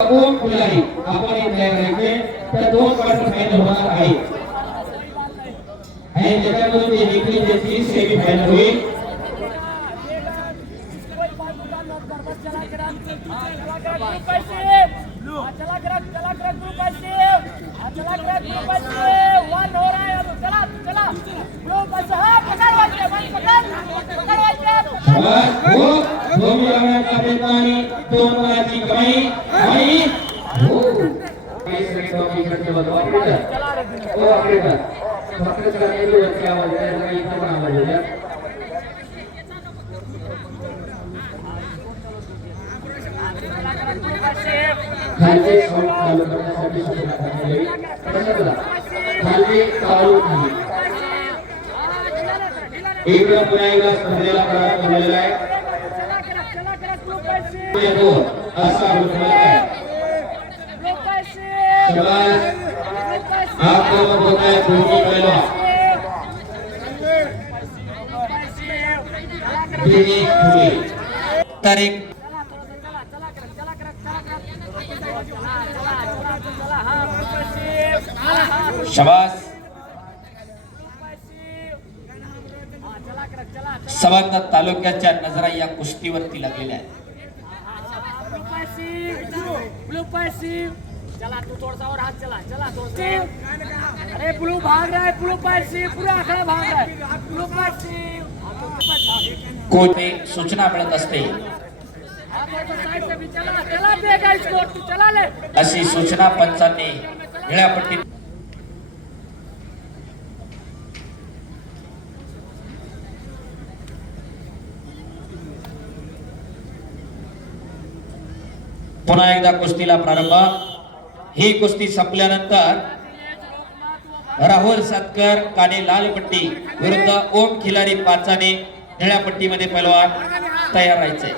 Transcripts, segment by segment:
ओम फुलारी आपण एक तयार करायचे तर दोन क्वार्टर फायनल होणार आहे आणि त्याच्यामधून जे जिंकली त्याची सेमी फायनल होईल. दोन मुलाची कमाई आणि हो एकदा पुन्हा एकदा स्पर्धेला प्रारंभ झालेला आहे. असा आक्रमक होत आहे दोन्ही पैलवान. तारीख शाबास. सवांदा तालुक्याच्या नजरा या कुस्तीवरती लागलेल्या आहेत. चला तू थोड़ा सा और हाथ चला चला थोड़ा. अरे ब्लू भाग रहा है, ब्लू पैसी पूरा आखड़ा भाग रहा है. ब्लू पैसी कोणते सूचना मिळत असते साइड से भी चला चला देगा इसको तू चला ले अशी सूचना पंचांनी निळ्यापट्टी पुन्हा एकदा कुस्तीला प्रारंभ. ही कुस्ती संपल्यानंतर राहुल सातकर काने लाल पट्टी विरुद्ध ओम खिलारी पाचाने निळ्या पट्टीमध्ये पैलवान तयार राहायचे.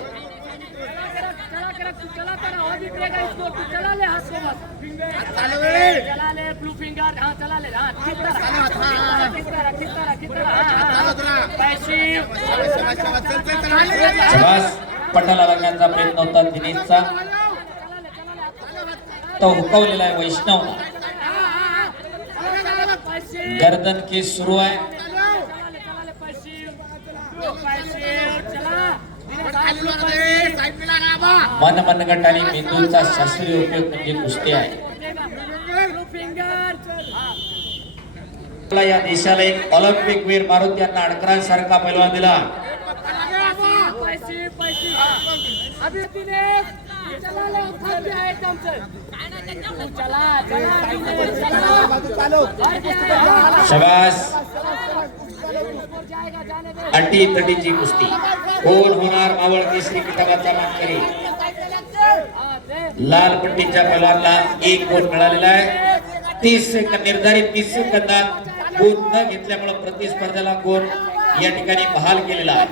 ब्लू फिंगर हाँ चला ले हाँ पटाला लागण्याचा प्रयत्न होता दिनेशचा. तो हुकवलेला आहे वैष्णव. गर्दन केस सुरू आहे. मनमनगट आणि मेंदूचा शास्त्रीय उपयोग म्हणजे कुस्ती आहे. या देशाला एक ऑलिम्पिक वीर मारुती यांना अडकरांसारखा पैलवान दिला. शाबास. अटी तटीची कुस्ती. कोण होणार मावळ केसरी किताबाचा मानकरी. लाल पट्टीच्या पैलवानला एक गुण मिळालेला आहे. 30 सेकंद निर्धारित 30 सेकंदात गुण न घेतल्यामुळे प्रतिस्पर्ध्याला गुण या ठिकाणी बहाल केलेला आहे.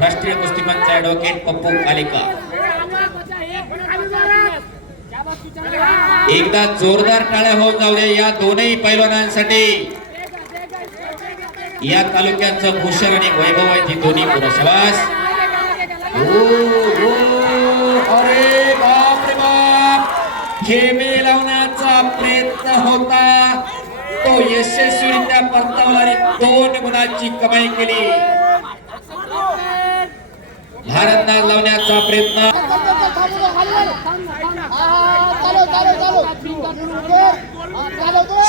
राष्ट्रीय कुस्ती मंच ऍडव्होकेट पप्पू कालिका. एकदा जोरदार टाळ्या होऊन जाऊ दे या दोनही पैलवानांसाठी. या तालुक्याचं भूषण आणि वैभव आहे ती दोन्ही पुढे. शाबास. अरे बाप रे बाप. खेमे लावण्याचा प्रयत्न होता तो यशस्वीरित्या परतवला आणि 2 गुणांची कमाई केली. भारतनाथ लावण्याचा प्रयत्न.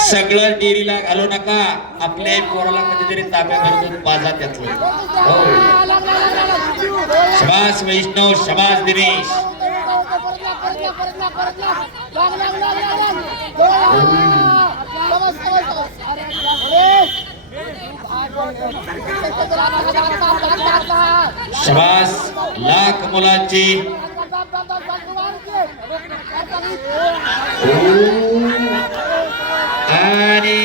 सगळं डेरीला घालू नका. आपल्या पोराला कधीतरी ताब्यात धरून बाजा त्यातलं. शाबास वैष्णव. शाबास दिनेश. शाबास. लाख मुलाची आणि